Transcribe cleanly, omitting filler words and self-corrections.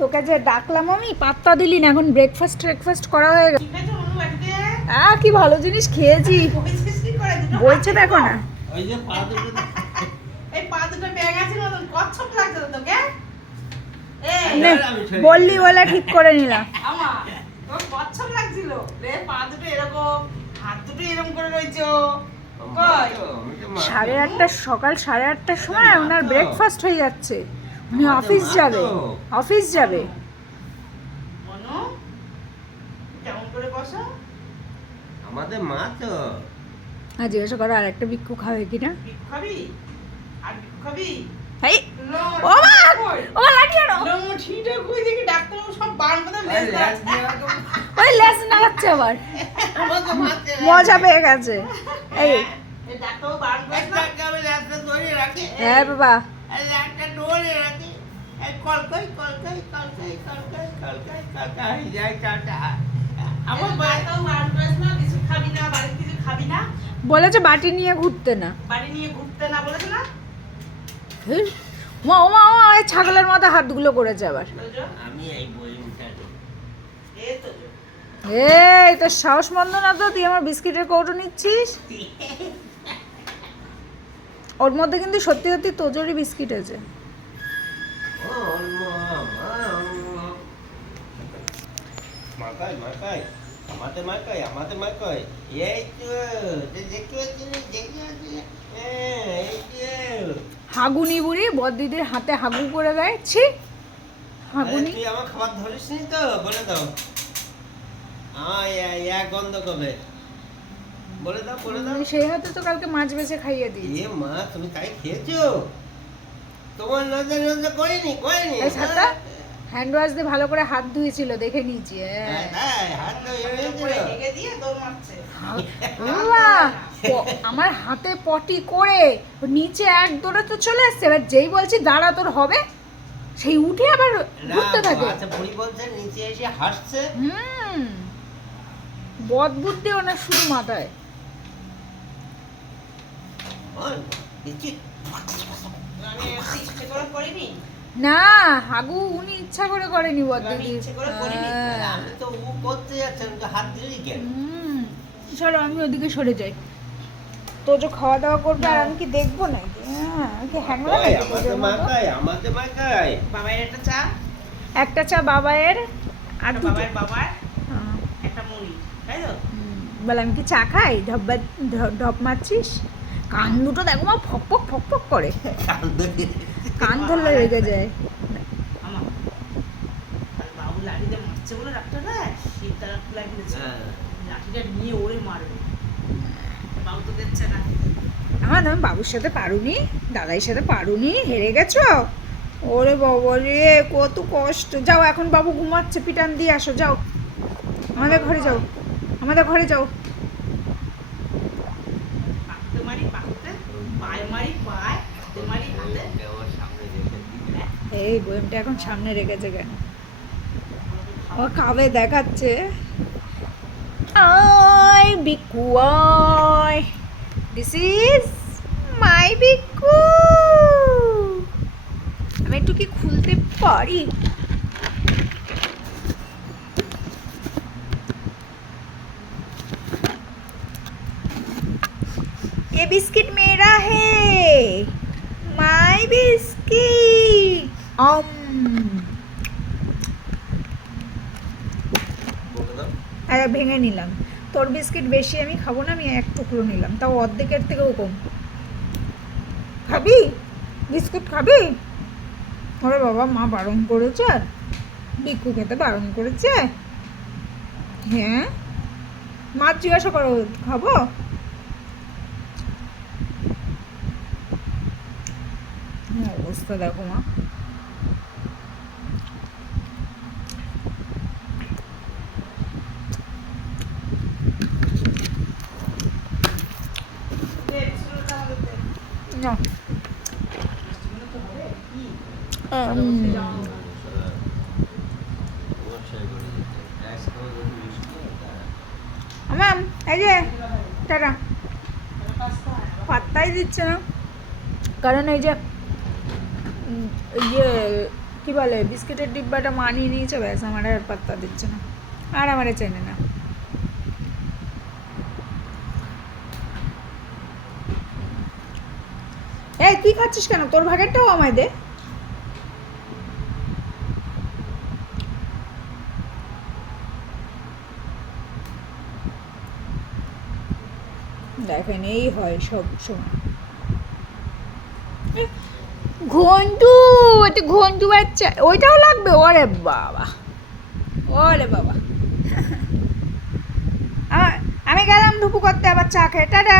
তোকে যে ডাকলাম আমি পাত্তা দিলি না, এখন ব্রেকফাস্ট করা হয়ে গেছে। কি ভালো জিনিস খেয়েছি, বলছে দেখো না। ওই যে পা দুটো এই পা দুটো ব্যাঙ আছে মতন কচ্ছপ লাগছে তো তোকে। বললি বলে ঠিক করে নিলাম। আমার তোর কচ্ছপ লাগছিল রে, পা দুটো এরকম, হাত দুটো এরকম করে রয়েছে। কই 8:30 সকাল 8:30টার সময় ওনার ব্রেকফাস্ট হয়ে যাচ্ছে, উনি অফিস যাবে। মনু কেমন করে বসো? আমাদের মা তো জিজ্ঞাসা করো আর একটা বিক্ষু খাবে কিনা। বিক্ষ খাবি? আর বিক্ষ খাবি? এই লো, ও মা, ও মা লাঠি আনো। লো, ঠিকটা কই দেখি ডাক্তারবাবু সব বান করে লেজ দাঁড়াচ্ছে। ওই লেস নাড়াচ্ছে আবার, আমাকে মারছে রে। মজা পেয়ে গেছে। এই এই ডাক্তারবাবু বান করে না। আমি রাস্তা ধরে রাখি হ্যাঁ বাবা, একটা ধরে রাখি কলকাই যাই টাটা আমার ডাক্তারবাবু বান করে না, কিছু খাবি না, বাড়িতে কিছু খাবি না, বলেছে বাটি নিয়ে ঘুরতে না। বাড়ি নিয়ে ঘুরতে না বলেছে না। ওমা এই ছাগলের মতো হাতগুলো করেছে আবার। বুঝছো? আমি এই বই উঠাতে এই তো এই তোর সাহস মন্দ না তো, তুই আমার বিস্কিটের কৌটো নিচ্ছিস। ওর মধ্যে কিন্তু সত্যি সত্যি তোজোরই বিস্কিট আছে। মাকাই আমাদের এই তো দেখতে পাচ্ছি এই তো হাগুনি বুড়ি বদ্দিদের হাতে হাগু করে দেয়, ছি হাগুনি। তুই আমার খাবার ধরিস নি তো, বলে দাও এক গন্ধ কবে, বলে দাও সেই হাতে তো কালকে মাছ বেছে খাইয়ে দিই। এ মা তুমি তাই খেয়েছো? তোমার নজর করিনি এই ছাতা হ্যান্ড ওয়াশ দিয়ে ভালো করে হাত ধুয়েছিল, দেখে নিয়েছি। হাত উপরে হেগে দিয়ে দৌড় মারছে। বাবা, আমার হাতে পটি করে ও নিচে এক দৌড়ে তো চলে এসছে, এবার যেই বলছি দাঁড়া তোর হবে, সেই উঠে আবার ঘুরতে থাকে। আচ্ছা বুড়ি বলছে নিচে এসে হাসছে। বদ বুদ্ধি ওনার শুধু মাথায়। দেখি আমি এমনি ইচ্ছে করে করিনি। না, হাগু উনি ইচ্ছা করে করেনি বদ আমি দিদি। ইচ্ছে করে করিনি। আমি তো ও করতে যাচ্ছে, আমি তো হাত দিলি কেন? সরো আমি ওদিকে সরে যাই, তো যে খাওয়া দাওয়া করবে আর আমি কি দেখবো না? কি হ্যাংলা নাকি তোজোর মতো? আমাদের মাকাই বাবাইয়ের একটা চা, একটা চা বাবায়ের আর একটা দুটো। বাবার একটা মুড়ি, তাই তো? বলে আমি কি চা খাই? ঢপ মারছিস। কান দুটো দেখো মা ফক ফক করে, কান ধরলে রেগে যায়। আমার আর বাবু লাঠিতে মারছে বলে ডাক্তাররা শীত তারা লাগিয়ে দিয়েছে। লাঠিটা নিয়ে ওরে মারবে, বাবু তো দিচ্ছে না। আমার আমি বাবুর সাথে পারুনি, দাদাইর সাথে পারুনি, হেরে গেছো। ওরে বাবা রে, কত কষ্ট। যাও এখন বাবু ঘুমাচ্ছে, পিটান দিয়ে আসো, যাও আমাদের ঘরে যাও, আমাদের ঘরে যাও। পাকুতে মারি পাকুতে, পায়ে মারি পায়ে, হাতে মারি হাতে। এই বইমটা এখন সামনে রেখেছে কেন? ও খাবে দেখাচ্ছে। আয় বিকু আয়, দিস ইজ মাই বিকু। আমি একটু কি খুলতে পারি? ये बिस्किट मेरा है, माय बिस्किट। আরে ভেঙে নিলাম, তোর বিস্কিট বেশি আমি খাবো না, আমি এক টুকরো নিলাম, তাও অর্ধেকের থেকেও কম। খাবি বিস্কুট খাবি? ওরে বাবা, মা বারণ করেছে, বিকু খেতে বারণ করেছে। হ্যাঁ, মা জিজ্ঞাসা করো খাবো। অবস্থা দেখো মা। না আমার এই যে টাটা পাত্তাই দিচ্ছে না, কারণ এই যে ইয়ে কি বলে বিস্কিটের ডিব্বাটা মানিয়ে নিয়েছে, ব্যাস আমার আর পাত্তা দিচ্ছে না, আর আমারে চেনে না। এই তুই খাচ্ছিস কেন? তোর ভাগেরটাও আমায় দে। দেখেন এই হয় সব সময়। ঘন্টু, একটা ঘন্টু বাচ্চা, ওইটাও লাগবে? ওরে বাবা, ওরে বাবা। আমি গেলাম ধুপু করতে, আবার চা খেয়ে, টাটা।